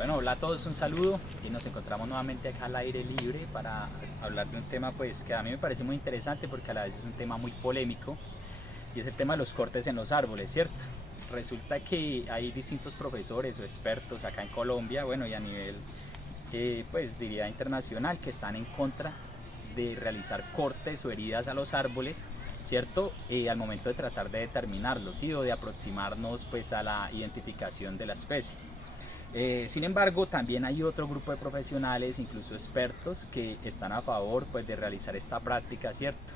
Bueno, hola a todos, un saludo y nos encontramos nuevamente acá al aire libre para hablar de un tema pues que a mí me parece muy interesante porque a la vez es un tema muy polémico y es el tema de los cortes en los árboles, ¿cierto? Resulta que hay distintos profesores o expertos acá en Colombia, bueno y a nivel pues diría internacional, que están en contra de realizar cortes o heridas a los árboles, ¿cierto? Al momento de tratar de determinarlos, ¿sí? O de aproximarnos pues a la identificación de la especie. Sin embargo, también hay otro grupo de profesionales, incluso expertos, que están a favor pues, de realizar esta práctica, ¿cierto?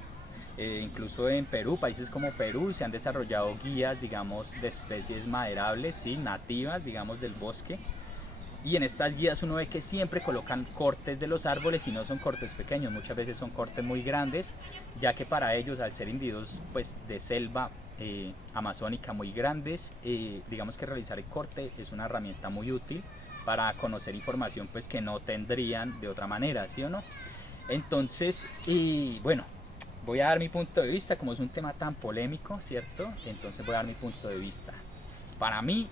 Incluso en Perú, países como Perú, se han desarrollado guías, digamos, de especies maderables, ¿sí? Nativas, digamos, del bosque. Y en estas guías uno ve que siempre colocan cortes de los árboles y no son cortes pequeños, muchas veces son cortes muy grandes, ya que para ellos, al ser individuos pues, de selva amazónica muy grandes, digamos que realizar el corte es una herramienta muy útil para conocer información pues, que no tendrían de otra manera, ¿sí o no? Entonces, bueno, voy a dar mi punto de vista, como es un tema tan polémico, ¿cierto? Entonces voy a dar mi punto de vista. Para mí,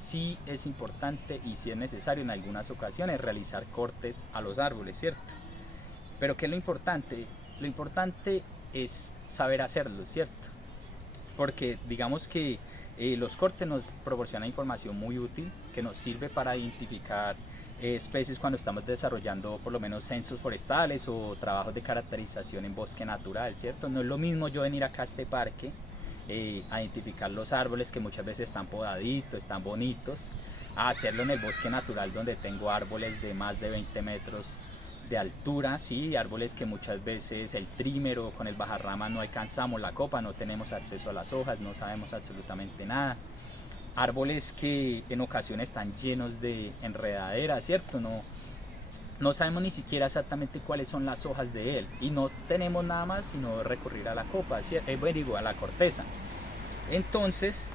sí es importante y sí es necesario en algunas ocasiones realizar cortes a los árboles, ¿cierto? Pero ¿qué es lo importante? Lo importante es saber hacerlo, ¿cierto? Porque digamos que los cortes nos proporcionan información muy útil que nos sirve para identificar especies cuando estamos desarrollando por lo menos censos forestales o trabajos de caracterización en bosque natural, ¿cierto? No es lo mismo yo venir acá a este parque a identificar los árboles que muchas veces están podaditos, están bonitos, a hacerlo en el bosque natural donde tengo árboles de más de 20 metros de altura, sí, árboles que muchas veces el trimmer o con el bajarrama no alcanzamos la copa, no tenemos acceso a las hojas, no sabemos absolutamente nada. Árboles que en ocasiones están llenos de enredaderas, ¿cierto? No sabemos ni siquiera exactamente cuáles son las hojas de él y no tenemos nada más sino recurrir a la copa, a la corteza. Entonces,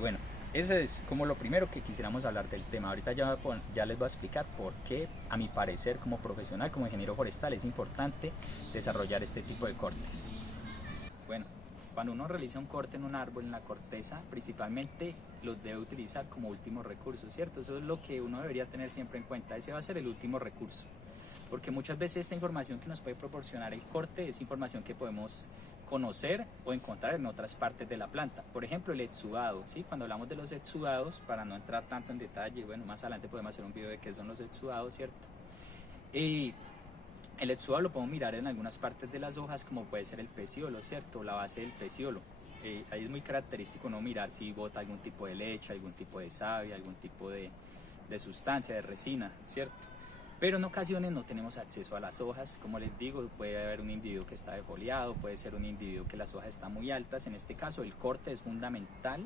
bueno, eso es como lo primero que quisiéramos hablar del tema. Ahorita ya les voy a explicar por qué, a mi parecer, como profesional, como ingeniero forestal, es importante desarrollar este tipo de cortes. Bueno, cuando uno realiza un corte en un árbol, en la corteza, principalmente los debe utilizar como último recurso, ¿cierto? Eso es lo que uno debería tener siempre en cuenta. Ese va a ser el último recurso. Porque muchas veces esta información que nos puede proporcionar el corte es información que podemos conocer o encontrar en otras partes de la planta. Por ejemplo, el exudado, ¿sí? Cuando hablamos de los exudados, para no entrar tanto en detalle, bueno, más adelante podemos hacer un video de qué son los exudados, ¿cierto? El exudado lo podemos mirar en algunas partes de las hojas, como puede ser el peciolo, ¿cierto? La base del peciolo. Ahí es muy característico no mirar si bota algún tipo de leche, algún tipo de savia, algún tipo de sustancia, de resina, ¿cierto? Pero en ocasiones no tenemos acceso a las hojas, como les digo, puede haber un individuo que está defoliado, puede ser un individuo que las hojas están muy altas. En este caso el corte es fundamental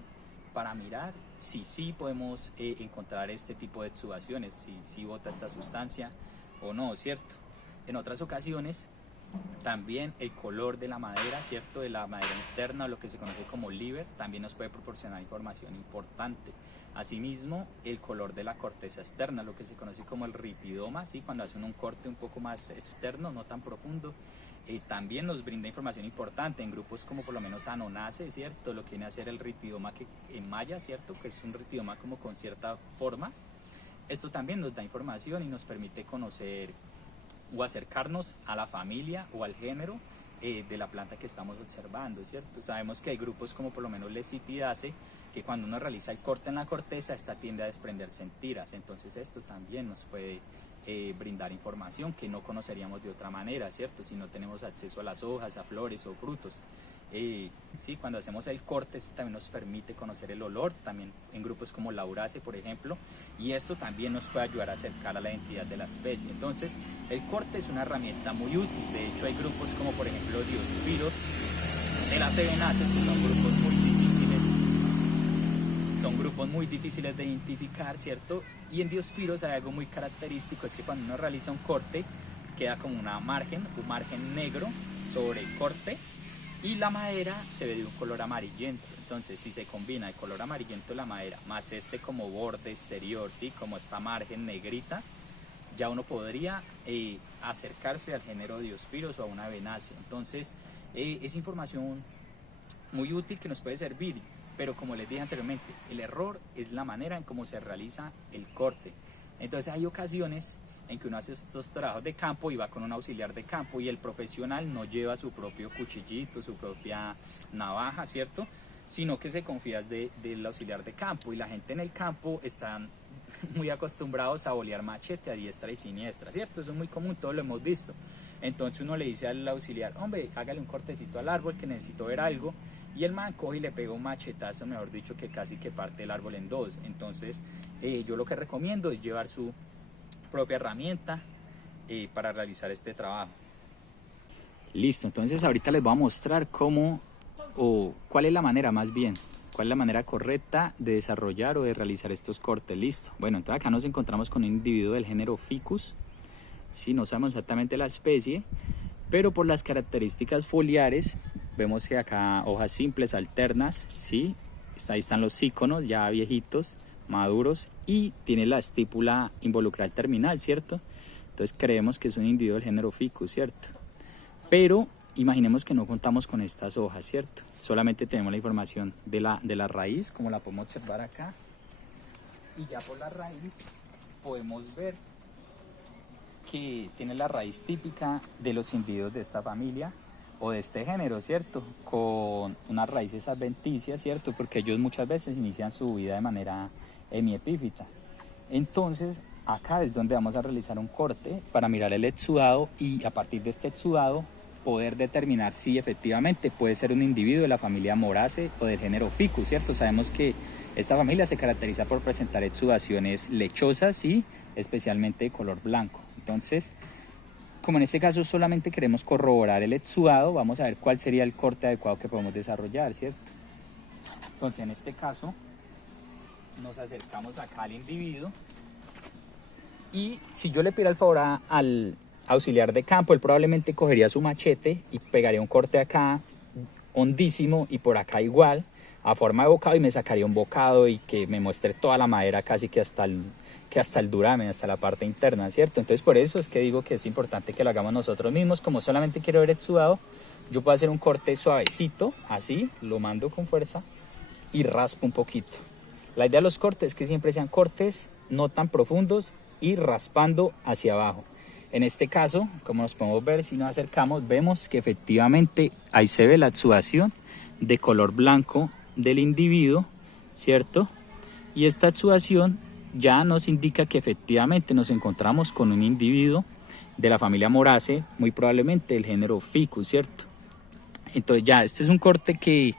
para mirar si sí podemos encontrar este tipo de exudaciones, si bota esta sustancia o no, ¿cierto? En otras ocasiones también el color de la madera, ¿cierto? De la madera interna, lo que se conoce como liver, también nos puede proporcionar información importante. Asimismo, el color de la corteza externa, lo que se conoce como el ripidoma, ¿sí? Cuando hacen un corte un poco más externo, no tan profundo, también nos brinda información importante en grupos como por lo menos Anonace, ¿cierto? Lo que viene a ser el ripidoma que en maya, ¿cierto? Que es un ripidoma como con cierta forma. Esto también nos da información y nos permite conocer o acercarnos a la familia o al género de la planta que estamos observando, ¿cierto? Sabemos que hay grupos como por lo menos Lecipidaceae, que cuando uno realiza el corte en la corteza, esta tiende a desprenderse en tiras, entonces esto también nos puede brindar información que no conoceríamos de otra manera, ¿cierto? Si no tenemos acceso a las hojas, a flores o frutos. Sí, cuando hacemos el corte, esto también nos permite conocer el olor, también en grupos como Lauraceae, por ejemplo, y esto también nos puede ayudar a acercar a la identidad de la especie. Entonces, el corte es una herramienta muy útil. De hecho, hay grupos como, por ejemplo, Diospyros de las evenáceas, que son grupos muy difíciles de identificar, ¿cierto? Y en Diospyros hay algo muy característico, es que cuando uno realiza un corte, queda como un margen negro sobre el corte, y la madera se ve de un color amarillento. Entonces, si se combina el color amarillento de la madera más este como borde exterior, ¿sí? Como esta margen negrita, ya uno podría acercarse al género Diospyros o a una venácea. Entonces, es información muy útil que nos puede servir, pero como les dije anteriormente, el error es la manera en cómo se realiza el corte. Entonces hay ocasiones en que uno hace estos trabajos de campo y va con un auxiliar de campo y el profesional no lleva su propio cuchillito, su propia navaja, ¿cierto? Sino que se confía del auxiliar de campo, y la gente en el campo están muy acostumbrados a bolear machete a diestra y siniestra, ¿cierto? Eso es muy común, todos lo hemos visto. Entonces uno le dice al auxiliar, hombre, hágale un cortecito al árbol que necesito ver algo, y el man coge y le pega un machetazo, mejor dicho, que casi que parte el árbol en dos. Entonces yo lo que recomiendo es llevar su propia herramienta para realizar este trabajo. Listo, entonces ahorita les voy a mostrar cómo, o cuál es la manera más bien, cuál es la manera correcta de desarrollar o de realizar estos cortes. Listo, bueno, entonces acá nos encontramos con un individuo del género Ficus. Sí, no sabemos exactamente la especie, pero por las características foliares vemos que acá hojas simples alternas, ¿sí? Ahí están los íconos ya viejitos, maduros, y tiene la estípula involucral terminal, ¿cierto? Entonces creemos que es un individuo del género Ficus, ¿cierto? Pero imaginemos que no contamos con estas hojas, ¿cierto? Solamente tenemos la información de la raíz, como la podemos observar acá, y ya por la raíz podemos ver que tiene la raíz típica de los individuos de esta familia o de este género, ¿cierto? Con unas raíces adventicias, ¿cierto? Porque ellos muchas veces inician su vida de manera hemiepífita. Entonces acá es donde vamos a realizar un corte para mirar el exudado, y a partir de este exudado poder determinar si efectivamente puede ser un individuo de la familia Moraceae o del género Ficus, ¿cierto? Sabemos que esta familia se caracteriza por presentar exudaciones lechosas y especialmente de color blanco. Entonces, como en este caso solamente queremos corroborar el exudado, vamos a ver cuál sería el corte adecuado que podemos desarrollar, ¿cierto? Entonces, en este caso, nos acercamos acá al individuo, y si yo le pido el favor al auxiliar de campo, él probablemente cogería su machete y pegaría un corte acá hondísimo y por acá igual, a forma de bocado, y me sacaría un bocado y que me muestre toda la madera casi que hasta el duramen, hasta la parte interna, ¿cierto? Entonces por eso es que digo que es importante que lo hagamos nosotros mismos. Como solamente quiero ver exudado, yo puedo hacer un corte suavecito, así, lo mando con fuerza y raspo un poquito. La idea de los cortes es que siempre sean cortes no tan profundos y raspando hacia abajo. En este caso, como nos podemos ver, si nos acercamos, vemos que efectivamente ahí se ve la exudación de color blanco del individuo, ¿cierto? Y esta exudación ya nos indica que efectivamente nos encontramos con un individuo de la familia Moraceae, muy probablemente del género Ficus, ¿cierto? Entonces ya este es un corte que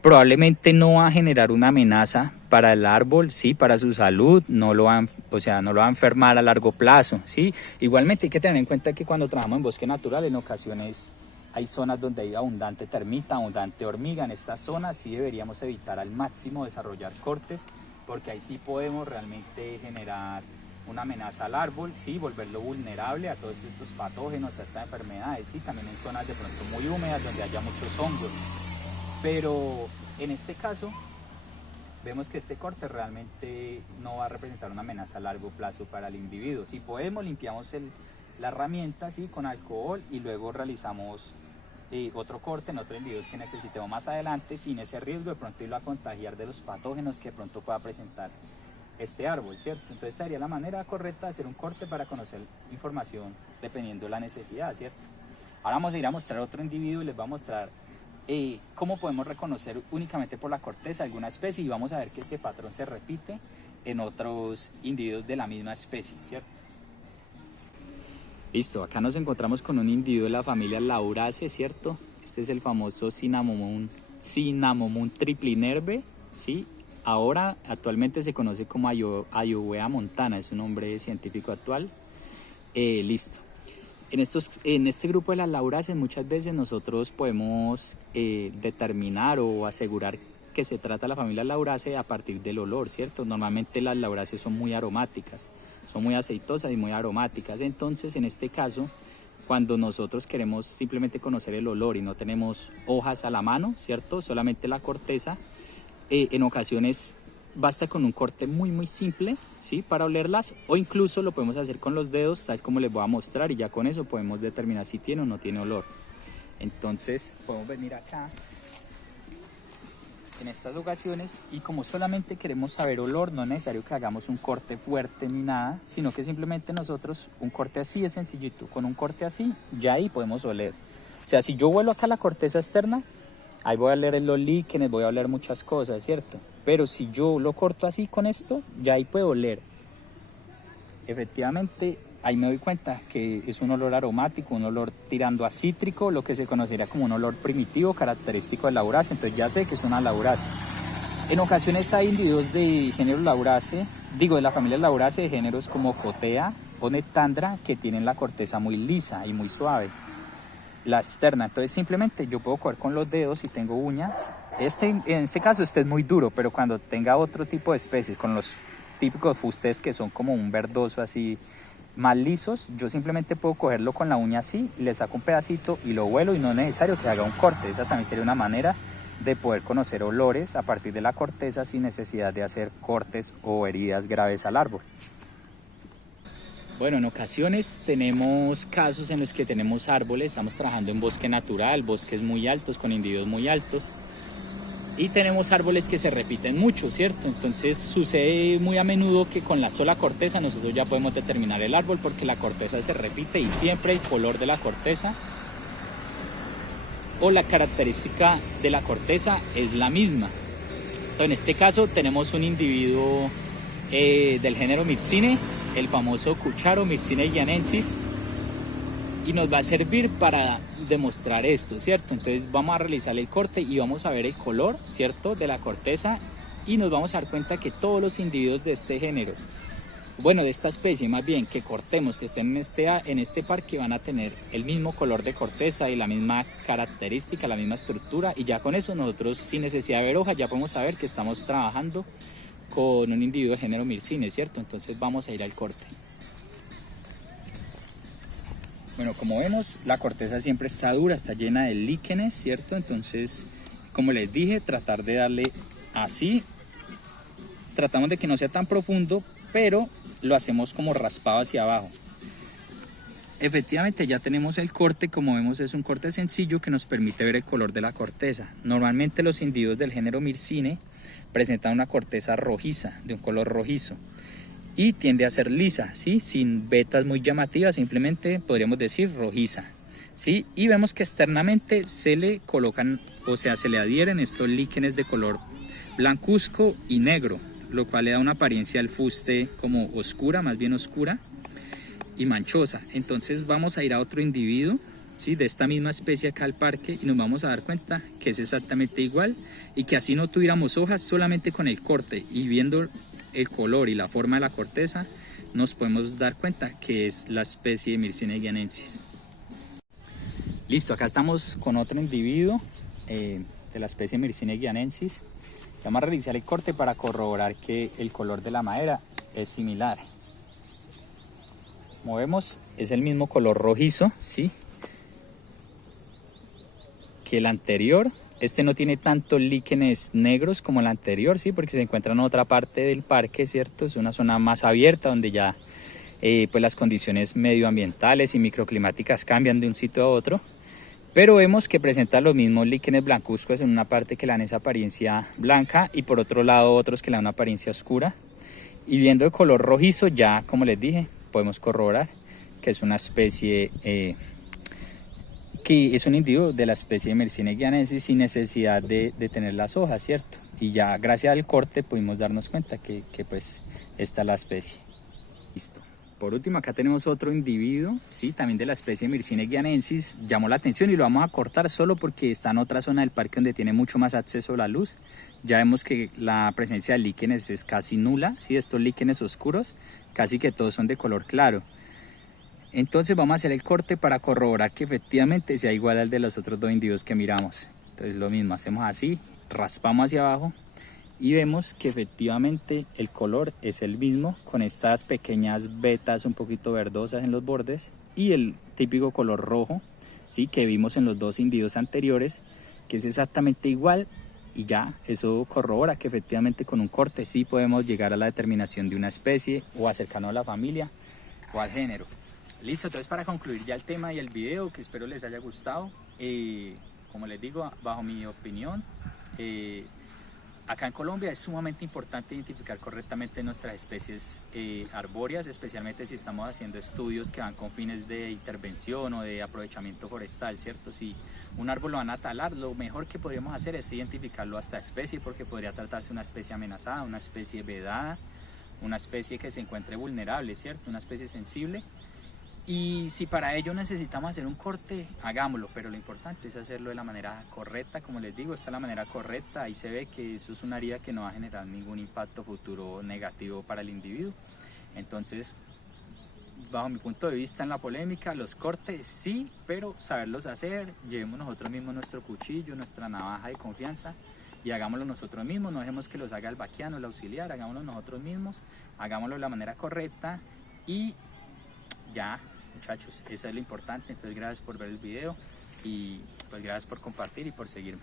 probablemente no va a generar una amenaza para el árbol, sí, para su salud, no lo va a enfermar a largo plazo, sí. Igualmente hay que tener en cuenta que cuando trabajamos en bosque natural, en ocasiones hay zonas donde hay abundante termita, abundante hormiga. En estas zonas sí deberíamos evitar al máximo desarrollar cortes, porque ahí sí podemos realmente generar una amenaza al árbol, sí, volverlo vulnerable a todos estos patógenos, a estas enfermedades, sí, también en zonas de pronto muy húmedas donde haya muchos hongos. Pero en este caso vemos que este corte realmente no va a representar una amenaza a largo plazo para el individuo. Si podemos, limpiamos la herramienta, ¿sí?, con alcohol, y luego realizamos otro corte en otros individuos que necesitemos más adelante, sin ese riesgo de pronto irlo a contagiar de los patógenos que de pronto pueda presentar este árbol, ¿cierto? Entonces esta sería la manera correcta de hacer un corte para conocer información dependiendo de la necesidad, ¿cierto? Ahora vamos a ir a mostrar otro individuo y les voy a mostrar cómo podemos reconocer únicamente por la corteza alguna especie, y vamos a ver que este patrón se repite en otros individuos de la misma especie, ¿cierto? Listo, acá nos encontramos con un individuo de la familia Lauraceae, ¿cierto? Este es el famoso Cinnamomum triplinerve, ¿sí? Ahora actualmente se conoce como Ayovea montana, es un nombre científico actual. Listo. En este grupo de las Lauraceae muchas veces nosotros podemos determinar o asegurar que se trata de la familia Lauraceae a partir del olor, ¿cierto? Normalmente las Lauraceae son muy aromáticas, son muy aceitosas y muy aromáticas. Entonces, en este caso, cuando nosotros queremos simplemente conocer el olor y no tenemos hojas a la mano, ¿cierto?, solamente la corteza, en ocasiones basta con un corte muy simple, ¿sí?, para olerlas, o incluso lo podemos hacer con los dedos, tal como les voy a mostrar, y ya con eso podemos determinar si tiene o no tiene olor. Entonces podemos venir acá en estas ocasiones, y como solamente queremos saber olor, no es necesario que hagamos un corte fuerte ni nada, sino que simplemente nosotros un corte así es sencillito, con un corte así ya ahí podemos oler. O sea, si yo vuelo acá la corteza externa, ahí voy a oler los líquenes, voy a oler muchas cosas, ¿cierto? Pero si yo lo corto así con esto, ya ahí puedo oler. Efectivamente, ahí me doy cuenta que es un olor aromático, un olor tirando a cítrico, lo que se conocería como un olor primitivo característico de Lauraceae, entonces ya sé que es una Lauraceae. En ocasiones hay individuos de género Lauraceae, de la familia Lauraceae, de géneros como Cotea o Nectandra, que tienen la corteza muy lisa y muy suave, la externa. Entonces simplemente yo puedo coger con los dedos si tengo uñas. En este caso este es muy duro, pero cuando tenga otro tipo de especies, con los típicos fustes que son como un verdoso así, más lisos, yo simplemente puedo cogerlo con la uña así y le saco un pedacito y lo vuelo, y no es necesario que haga un corte. Esa también sería una manera de poder conocer olores a partir de la corteza sin necesidad de hacer cortes o heridas graves al árbol. Bueno, en ocasiones tenemos casos en los que tenemos árboles, estamos trabajando en bosque natural, bosques muy altos, con individuos muy altos, y tenemos árboles que se repiten mucho, ¿cierto? Entonces sucede muy a menudo que con la sola corteza nosotros ya podemos determinar el árbol, porque la corteza se repite y siempre el color de la corteza o la característica de la corteza es la misma. Entonces, en este caso tenemos un individuo del género Myrcine, el famoso Cucharo Myrcine guianensis, y nos va a servir para demostrar esto, ¿cierto? Entonces vamos a realizar el corte y vamos a ver el color, ¿cierto?, de la corteza, y nos vamos a dar cuenta que todos los individuos de este género, bueno, de esta especie más bien, que cortemos, que estén en este parque, van a tener el mismo color de corteza y la misma característica, la misma estructura, y ya con eso nosotros, sin necesidad de ver hojas, ya podemos saber que estamos trabajando con un individuo de género Myrcine, ¿cierto? Entonces vamos a ir al corte. Bueno, como vemos, la corteza siempre está dura, está llena de líquenes, ¿cierto? Entonces, como les dije, tratar de darle así. Tratamos de que no sea tan profundo, pero lo hacemos como raspado hacia abajo. Efectivamente ya tenemos el corte. Como vemos, es un corte sencillo que nos permite ver el color de la corteza. Normalmente los individuos del género Myrcine presentan una corteza rojiza, de un color rojizo, y tiende a ser lisa, ¿sí?, sin vetas muy llamativas, simplemente podríamos decir rojiza, ¿sí? Y vemos que externamente se le colocan, o sea, se le adhieren estos líquenes de color blancuzco y negro, lo cual le da una apariencia al fuste como oscura, más bien oscura y manchosa. Entonces vamos a ir a otro individuo, ¿sí?, de esta misma especie acá al parque, y nos vamos a dar cuenta que es exactamente igual, y que así no tuviéramos hojas, solamente con el corte y viendo el color y la forma de la corteza nos podemos dar cuenta que es la especie Myrcine guianensis. Listo, acá estamos con otro individuo de la especie Myrcine guianensis. Vamos a realizar el corte para corroborar que el color de la madera es similar. Como vemos, es el mismo color rojizo, ¿sí?, que el anterior. Este no tiene tantos líquenes negros como el anterior, ¿sí?, porque se encuentra en otra parte del parque, ¿cierto? Es una zona más abierta donde ya pues las condiciones medioambientales y microclimáticas cambian de un sitio a otro. Pero vemos que presenta los mismos líquenes blancuzcos en una parte que le dan esa apariencia blanca, y por otro lado otros que le dan una apariencia oscura. Y viendo el color rojizo, ya como les dije, podemos corroborar que es una especie que es un individuo de la especie Myrcine guianensis sin necesidad de tener las hojas, ¿cierto? Y ya gracias al corte pudimos darnos cuenta que pues esta es la especie. Listo. Por último, acá tenemos otro individuo, ¿sí?, también de la especie Myrcine guianensis. Llamó la atención y lo vamos a cortar solo porque está en otra zona del parque donde tiene mucho más acceso a la luz. Ya vemos que la presencia de líquenes es casi nula, ¿sí?, estos líquenes oscuros, casi que todos son de color claro. Entonces vamos a hacer el corte para corroborar que efectivamente sea igual al de los otros dos individuos que miramos. Entonces lo mismo, hacemos así, raspamos hacia abajo y vemos que efectivamente el color es el mismo, con estas pequeñas vetas un poquito verdosas en los bordes y el típico color rojo, ¿sí?, que vimos en los dos individuos anteriores, que es exactamente igual. Y ya eso corrobora que efectivamente con un corte sí podemos llegar a la determinación de una especie o acercarnos a la familia o al género. Listo, entonces para concluir ya el tema y el video, que espero les haya gustado, como les digo, bajo mi opinión, Acá en Colombia es sumamente importante identificar correctamente nuestras especies arbóreas, especialmente si estamos haciendo estudios que van con fines de intervención o de aprovechamiento forestal, ¿cierto? Si un árbol lo van a talar, lo mejor que podríamos hacer es identificarlo hasta especie, porque podría tratarse de una especie amenazada, una especie vedada, una especie que se encuentre vulnerable, ¿cierto? Una especie sensible. Y si para ello necesitamos hacer un corte, hagámoslo, pero lo importante es hacerlo de la manera correcta, como les digo, esta es la manera correcta, ahí se ve que eso es una herida que no va a generar ningún impacto futuro negativo para el individuo. Entonces, bajo mi punto de vista en la polémica, los cortes sí, pero saberlos hacer, llevemos nosotros mismos nuestro cuchillo, nuestra navaja de confianza y hagámoslo nosotros mismos, no dejemos que los haga el vaquiano, el auxiliar, hagámoslo nosotros mismos, hagámoslo de la manera correcta y ya. Muchachos, eso es lo importante. Entonces gracias por ver el video y pues gracias por compartir y por seguirme.